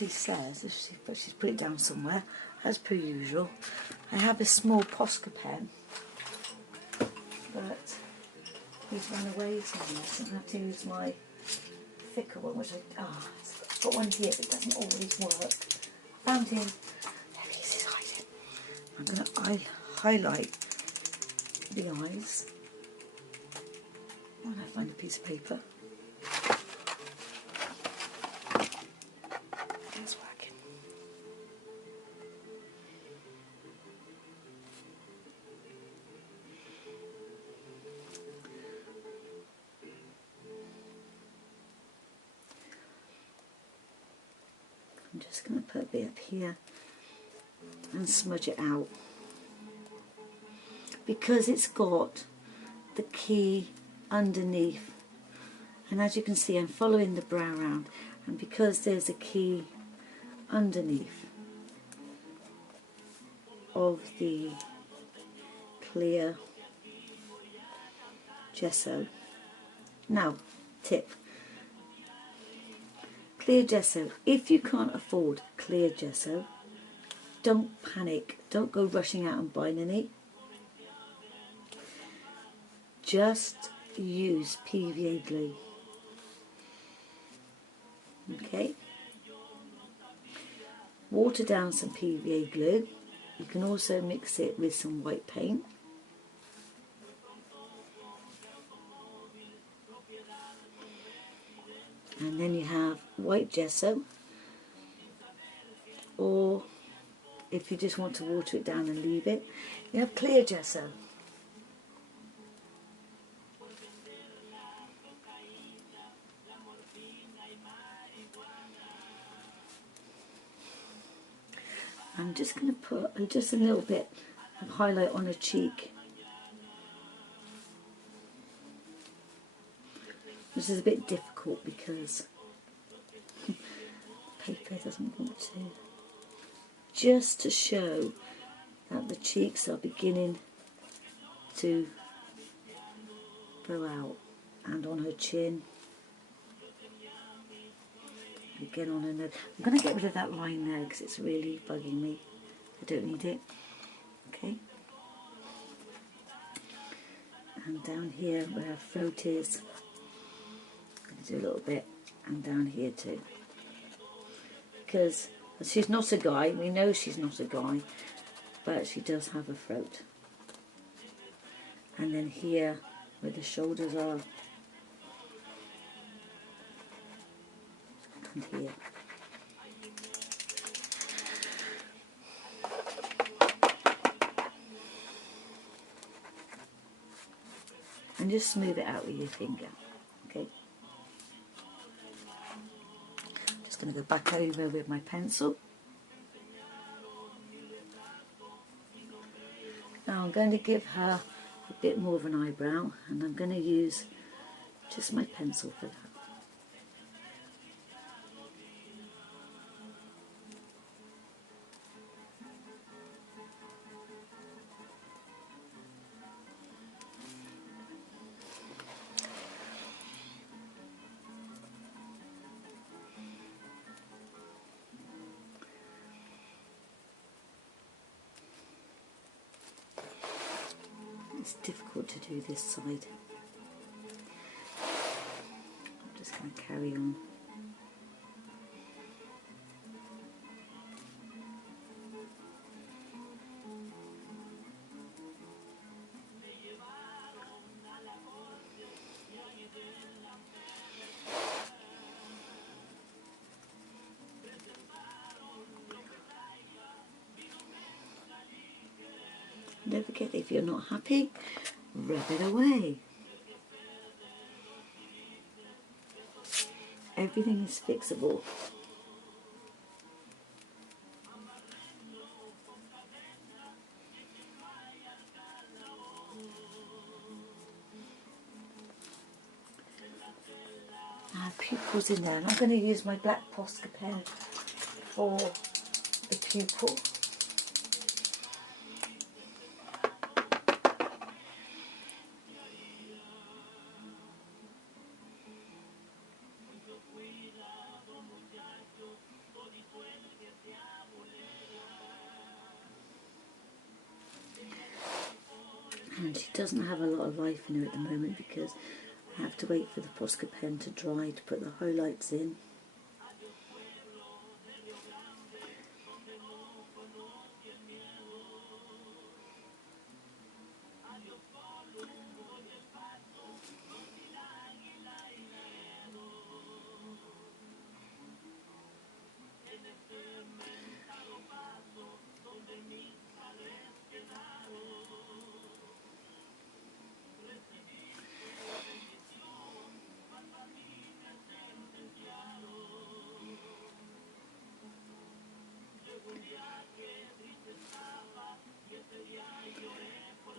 she says, but she's put it down somewhere, as per usual. I have a small Posca pen, but he's run away from this, and I have to use my thicker one, which I've got one here, but it doesn't always work. I found him. There he is, he's hiding. I'm going to highlight the eyes when I find a piece of paper. It's working. I'm just going to put a bit up here and smudge it out, because it's got the key underneath, and as you can see I'm following the brow round, and because there's a key underneath of the clear gesso. Now, tip: clear gesso, if you can't afford clear gesso, don't panic, don't go rushing out and buying any. Just use PVA glue. Okay? Water down some PVA glue. You can also mix it with some white paint. And then you have white gesso, or if you just want to water it down and leave it, you have clear gesso. I'm just going to put just a little bit of highlight on her cheek. This is a bit difficult because paper doesn't want to. Just to show that the cheeks are beginning to bow out, and on her chin. Again on her nose. I'm going to get rid of that line there because it's really bugging me. I don't need it. Okay. And down here where her throat is, I'm going to do a little bit, and down here too. Because she's not a guy, we know she's not a guy, but she does have a throat. And then here where the shoulders are, and here. And just smooth it out with your finger. Okay. Just going to go back over with my pencil. Now I'm going to give her a bit more of an eyebrow, and I'm going to use just my pencil for that. It's difficult to do this side. I'm just going to carry on. Don't forget, if you're not happy, rub it away. Everything is fixable. I have pupils in there, and I'm going to use my black Posca pen for the pupil. and she doesn't have a lot of life in her at the moment because I have to wait for the Posca pen to dry to put the highlights in.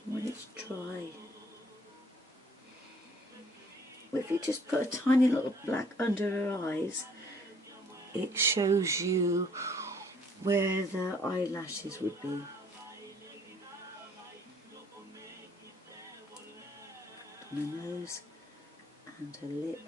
When it's dry, if you just put a tiny little black under her eyes, it shows you where the eyelashes would be. On her nose and her lip.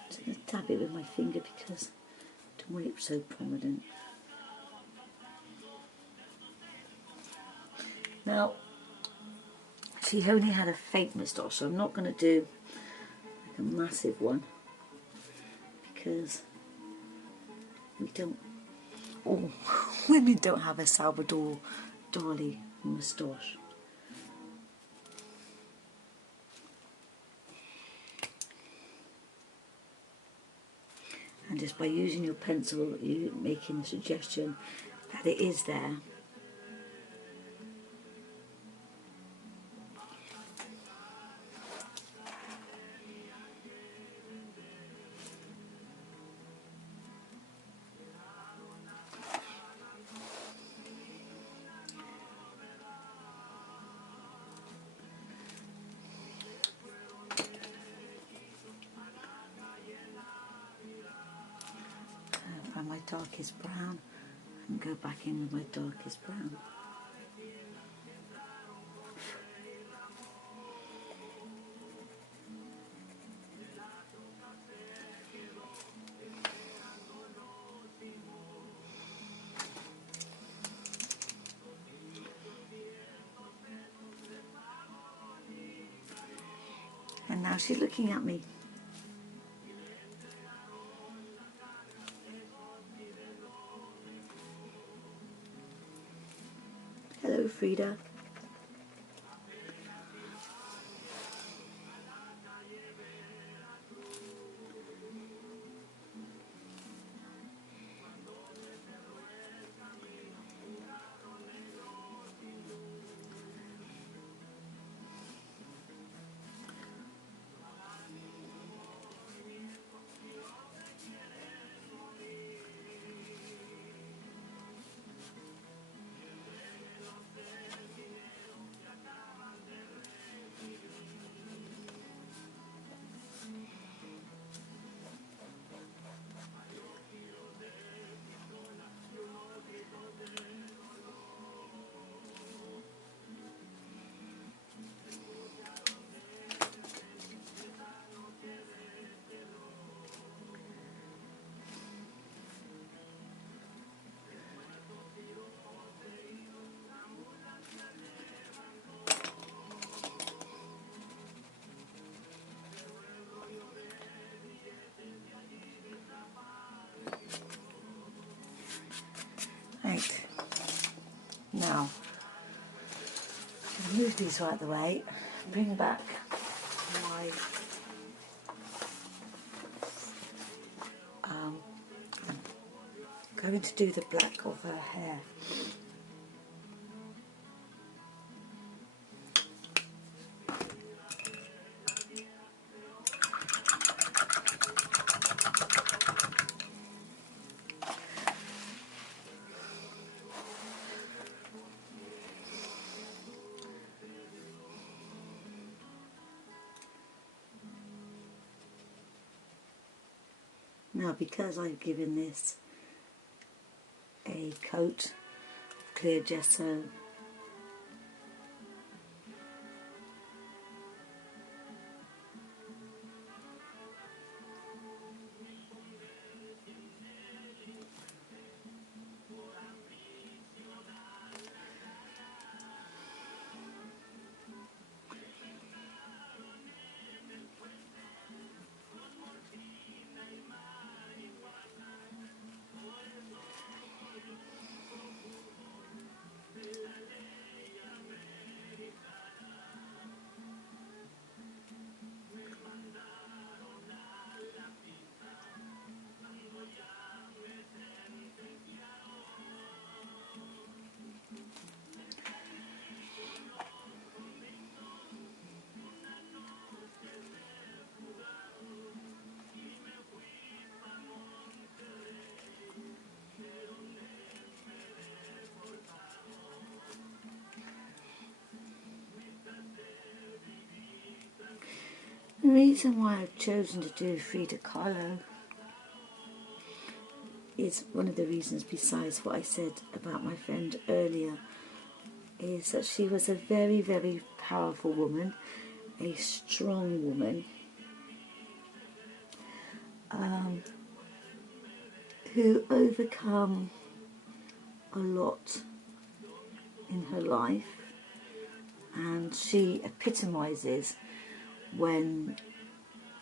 I'm just going to tap it with my finger because I don't want it so prominent. Now, she only had a fake moustache, so I'm not going to do like a massive one because we don't, all women don't have a Salvador Dali moustache. And just by using your pencil, you're making the suggestion that it is there. Find my darkest brown and go back in with my darkest brown. And now she's looking at me. Hello, Frida. Right, now I'm going to move these out of the way, bring back my I'm going to do the black of her hair. Now, because I've given this a coat of clear gesso, reason why I've chosen to do Frida Kahlo is one of the reasons, besides what I said about my friend earlier, is that she was a very, very powerful woman, a strong woman, who overcome a lot in her life, and she epitomises when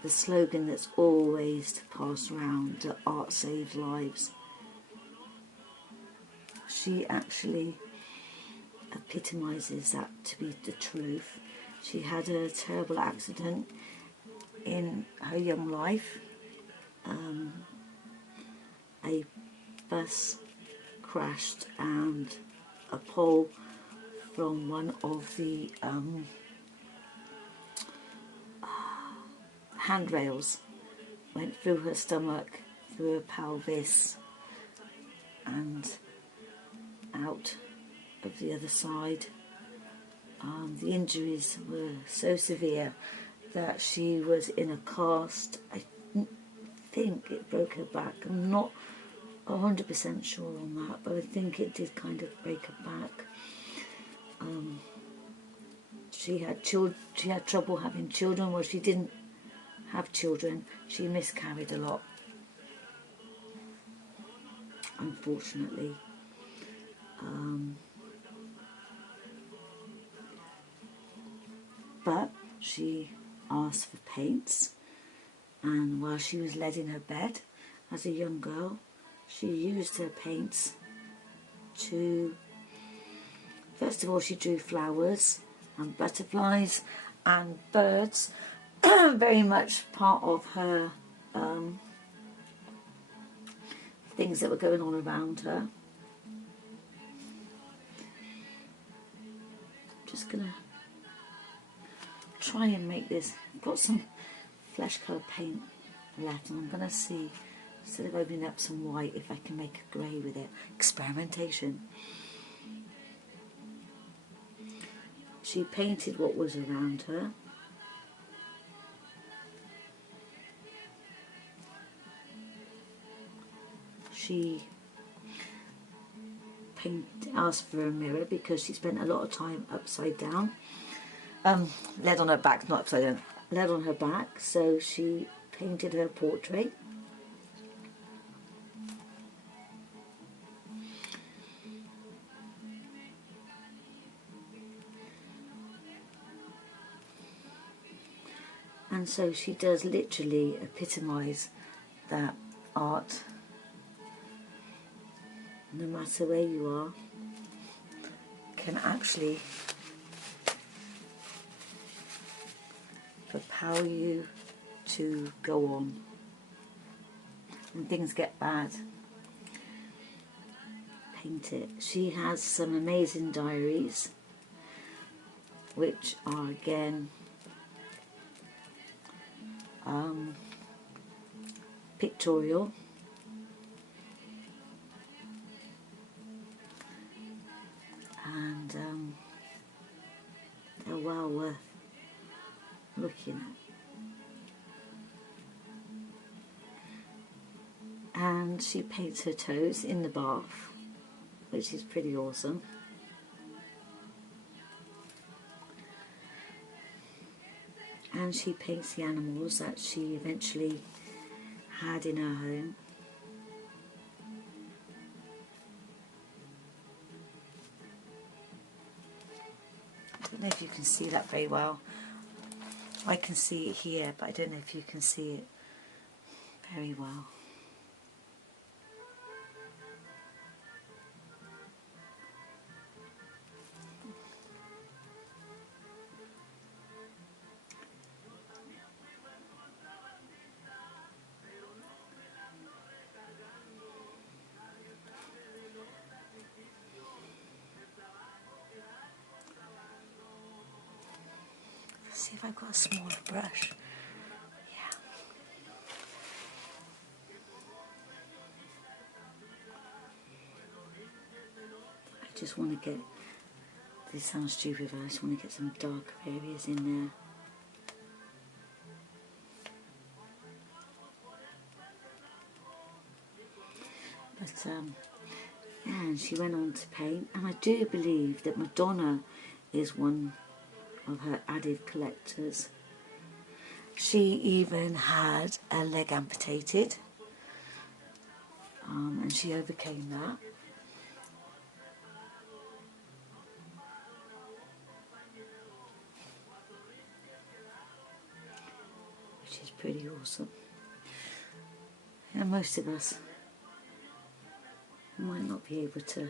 the slogan that's always passed around, that art saves lives. She actually epitomises that to be the truth. She had a terrible accident in her young life. A bus crashed and a pole from one of the handrails went through her stomach, through her pelvis, and out of the other side. The injuries were so severe that she was in a cast. I think it broke her back. I'm not 100% sure on that, but I think it did kind of break her back. She had trouble having children. Well, she didn't have children. She miscarried a lot, unfortunately. But she asked for paints, and while she was led in her bed as a young girl, she used her paints to, first of all, she drew flowers and butterflies and birds, very much part of her things that were going on around her. Just gonna try and make this. I've got some flesh colour paint left, and I'm gonna see, instead of opening up some white, if I can make a grey with it. Experimentation. She painted what was around her. She asked for a mirror because she spent a lot of time upside down. Led on her back, not upside down, led on her back, so she painted her portrait. And so she does literally epitomise that art, no matter where you are, can actually propel you to go on when things get bad. Paint it. She has some amazing diaries, which are again pictorial, and they're well worth looking at. And she paints her toes in the bath, which is pretty awesome. And she paints the animals that she eventually had in her home. I don't know if you can see that very well. I can see it here, but I don't know if you can see it very well. See if I've got a smaller brush. Yeah. I just want to get, this sounds stupid, but I just want to get some dark areas in there. and she went on to paint, and I do believe that Madonna is one of her avid collectors. She even had a leg amputated, and she overcame that. Which is pretty awesome. And most of us might not be able to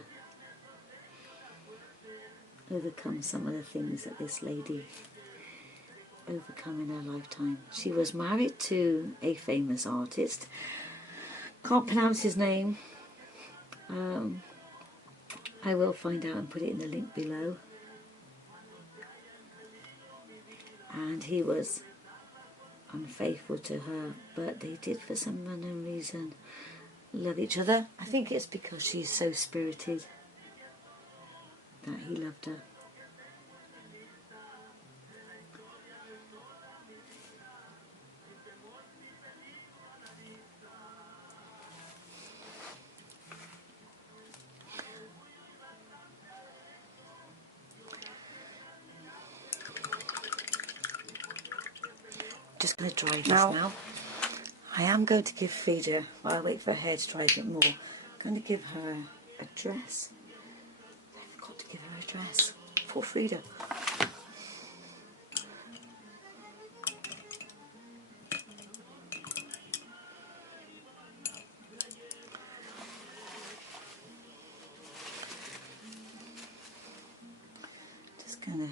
overcome some of the things that this lady overcome in her lifetime. She was married to a famous artist. Can't pronounce his name. I will find out and put it in the link below. And he was unfaithful to her, but they did, for some unknown reason, love each other. I think it's because she's so spirited that he loved her. Just going to dry this now. I am going to give Frida, while I wait for her hair to dry a bit more, I'm going to give her a dress. I forgot to give her a dress. Poor Frida. Just going to...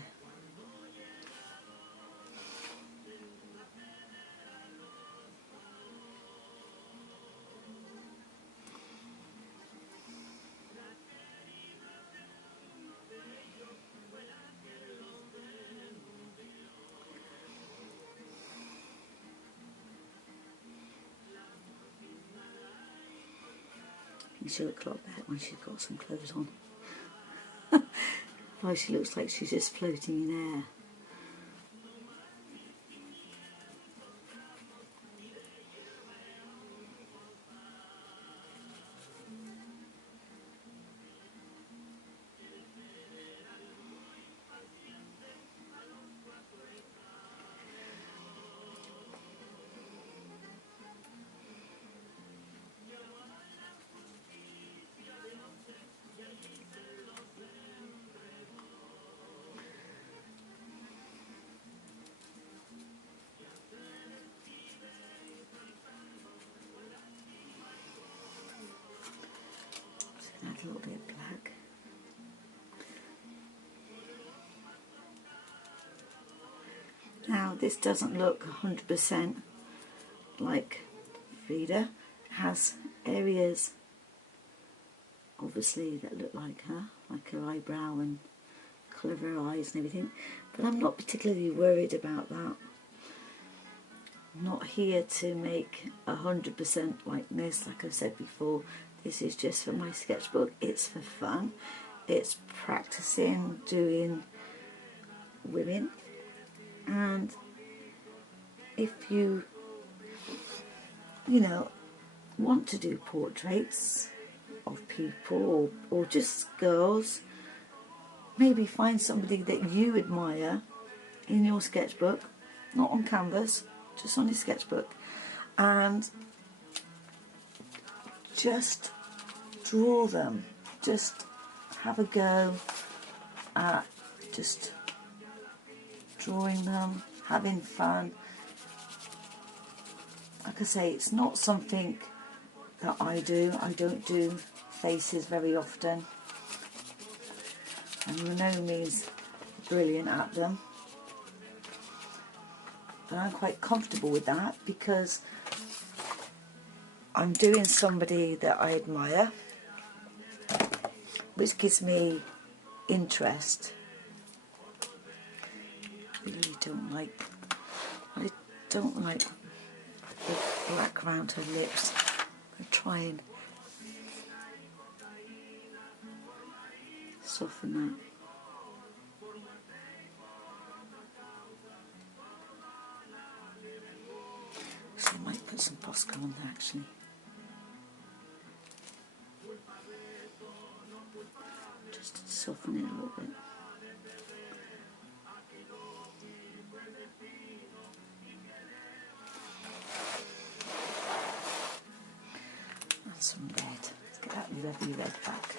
She'll look a lot better when she's got some clothes on. Otherwise she looks like she's just floating in air. Add a little bit of black. Now this doesn't look 100% like Frida. It has areas obviously that look like her eyebrow and colour of her eyes and everything, but I'm not particularly worried about that. I'm not here to make 100% likeness, like I've said before. This is just for my sketchbook. It's for fun. It's practicing doing women. And if you want to do portraits of people or just girls, maybe find somebody that you admire in your sketchbook, not on canvas, just on your sketchbook, and just draw them. Just have a go at just drawing them, having fun. Like I say, it's not something that I do. I don't do faces very often. I'm by no means brilliant at them. But I'm quite comfortable with that because I'm doing somebody that I admire, which gives me interest. I really don't like the black around her lips. I'm trying to soften that. So I might put some Posca on there actually. just to soften it a little bit. And some red. Let's get that revy red back.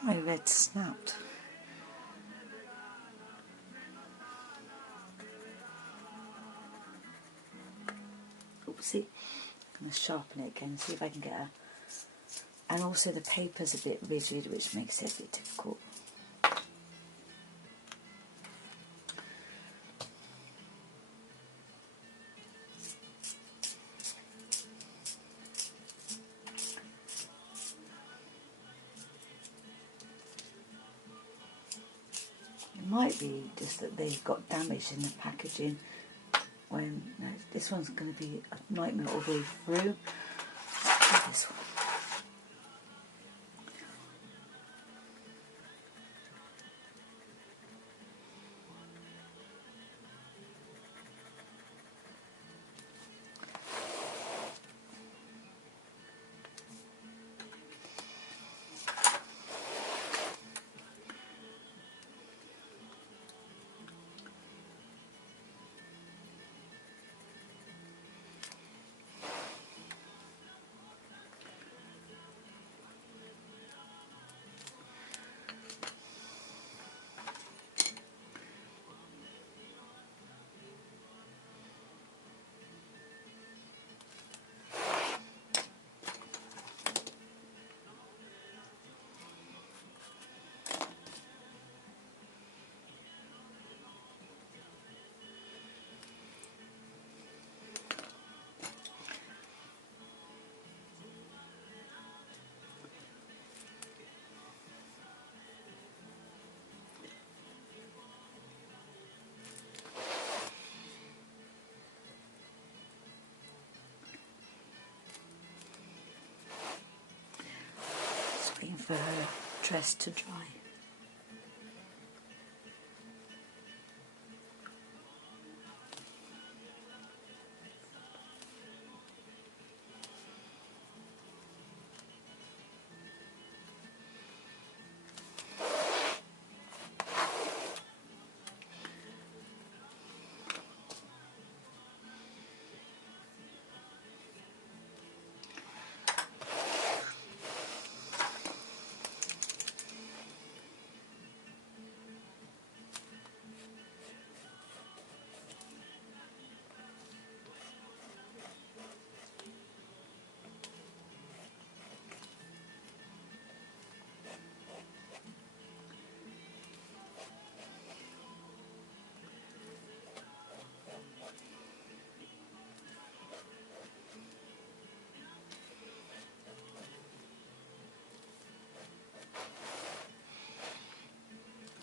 My red snapped. Oopsie. I'm going to sharpen it again and see if I can get a... And also the paper's a bit rigid, which makes it a bit difficult. It might be just that they've got damage in the packaging. When no, this one's going to be a nightmare all the way through. Let's do this one. Waiting for her dress to dry.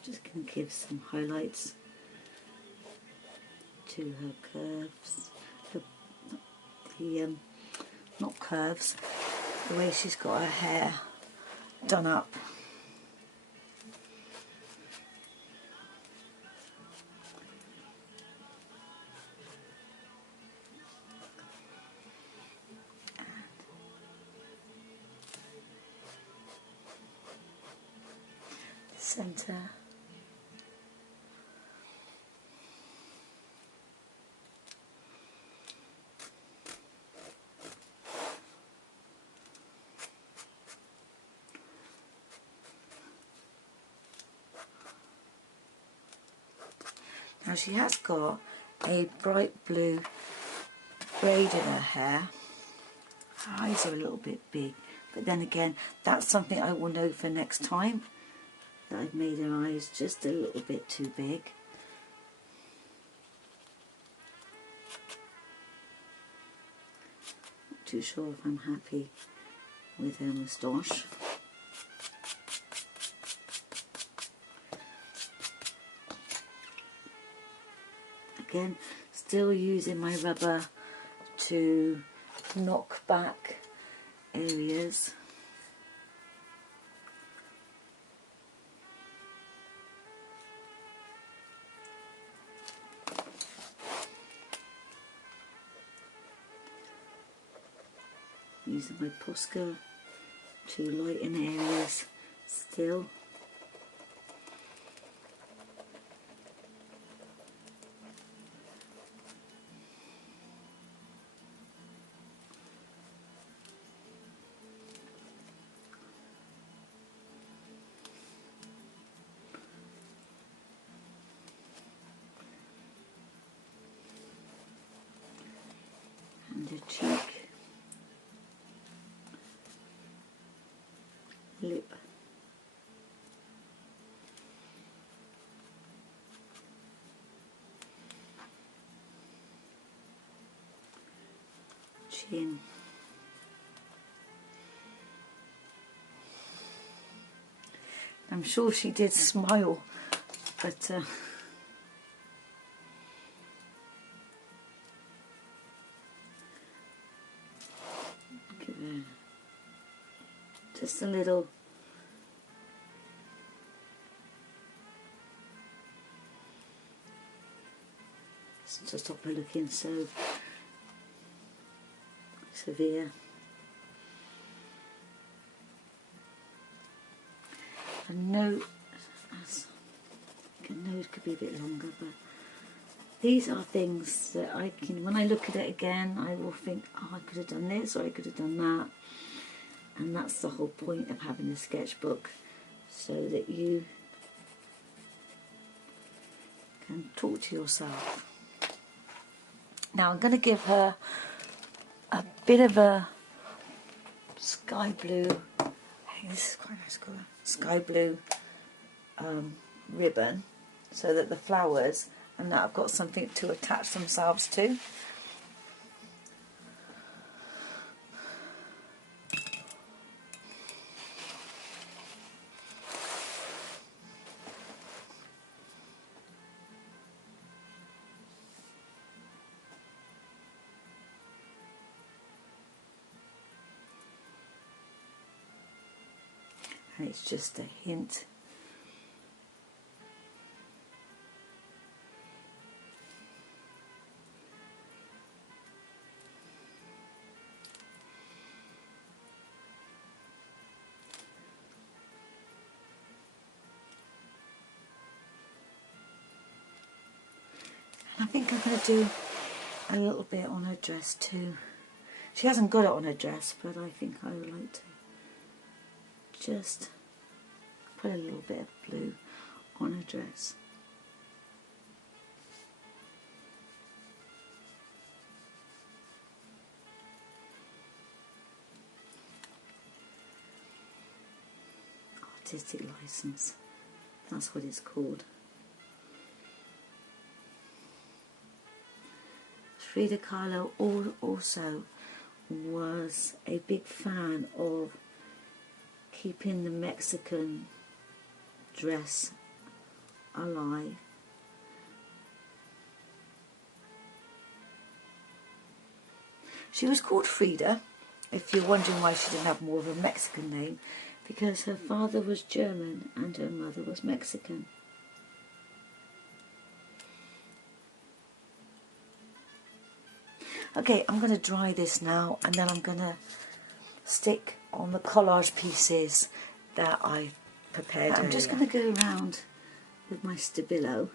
Just going to give some highlights to her curves, not curves, the way she's got her hair done up. The centre. Now she has got a bright blue braid in her hair. Her eyes are a little bit big, but then again, that's something I will know for next time, that I've made her eyes just a little bit too big. Not too sure if I'm happy with her moustache. Again, still using my rubber to knock back areas. Using my Posca to lighten areas still. And a cheek, lip, chin, I'm sure she did smile, but give her just a little to stop her looking so severe. A nose could be a bit longer, but these are things that I can, when I look at it again, I will think, oh, I could have done this or I could have done that. And that's the whole point of having a sketchbook, so that you can talk to yourself. Now I'm going to give her a bit of a sky blue, hey, this is quite a nice colour, sky blue ribbon, so that the flowers, and that I've got something to attach themselves to. And it's just a hint. And I think I'm going to do a little bit on her dress too. She hasn't got it on her dress, but I think I would like to just put a little bit of blue on her dress. Artistic license, that's what it's called. Frida Kahlo also was a big fan of keeping the Mexican dress alive. She was called Frida, if you're wondering why she didn't have more of a Mexican name, because her father was German and her mother was Mexican. Okay, I'm going to dry this now, and then I'm going to stick on the collage pieces that I prepared earlier. I'm just going to go around with my Stabilo,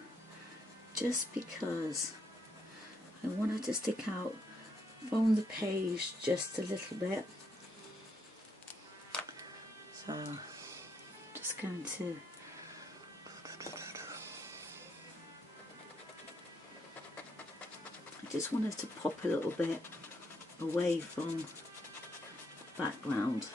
just because I want her to stick out from the page just a little bit. So I'm just going to just want us to pop a little bit away from the background.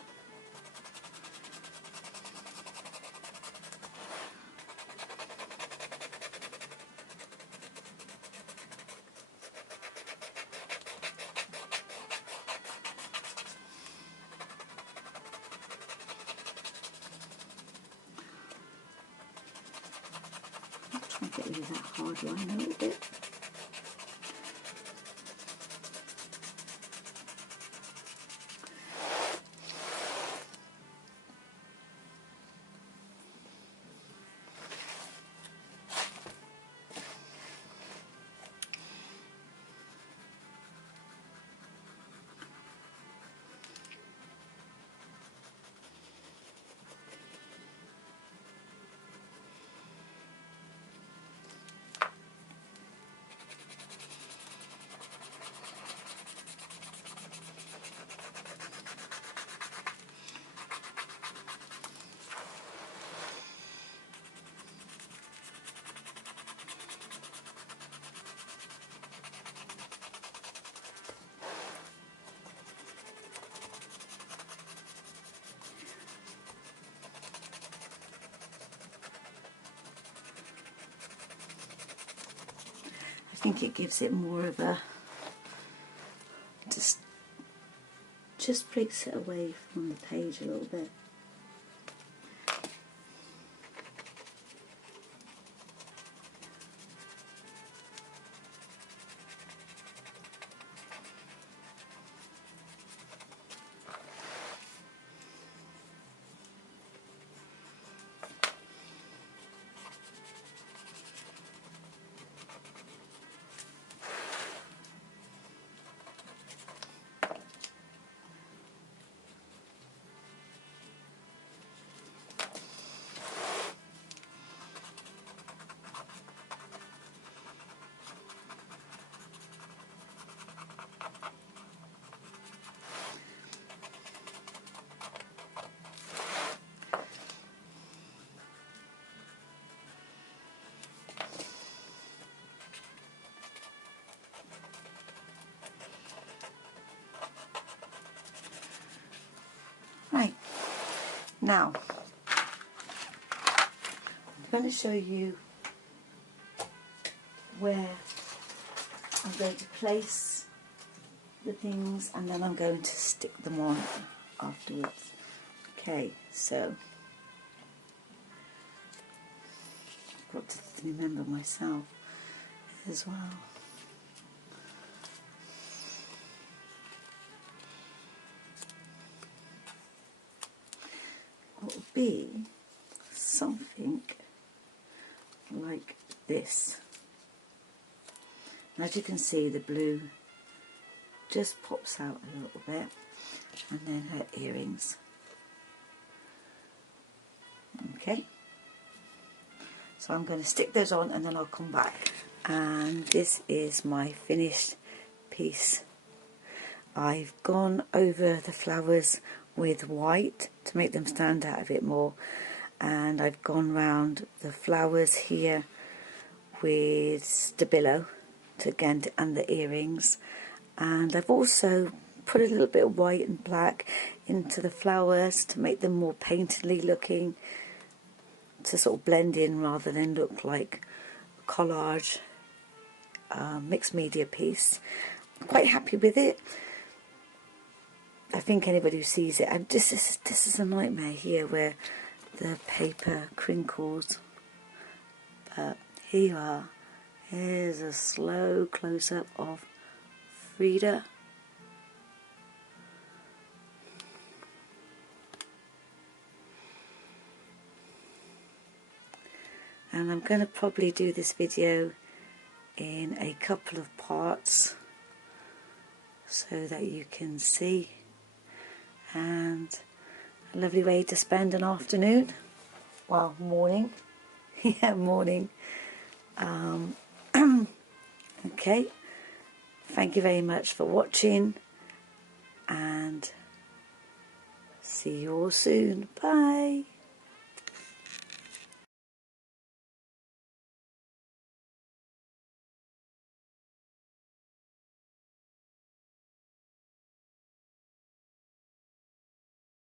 get rid of that hard line a little bit. I think it gives it more of a, just breaks it away from the page a little bit. Right, now I'm going to show you where I'm going to place the things, and then I'm going to stick them on afterwards. Okay, so I've got to remember myself as well. What would be something like this. And as you can see, the blue just pops out a little bit, and then her earrings. Okay, so I'm going to stick those on and then I'll come back. And this is my finished piece. I've gone over the flowers with white to make them stand out a bit more, and I've gone round the flowers here with Stabilo and the earrings, and I've also put a little bit of white and black into the flowers to make them more painterly looking, to sort of blend in rather than look like a collage mixed media piece. I'm quite happy with it. I think anybody who sees it, this is a nightmare here where the paper crinkles, but here you are. Here's a slow close-up of Frida. And I'm going to probably do this video in a couple of parts so that you can see, and a lovely way to spend an afternoon, well, morning. Yeah, morning. Okay, thank you very much for watching, and see you all soon. Bye.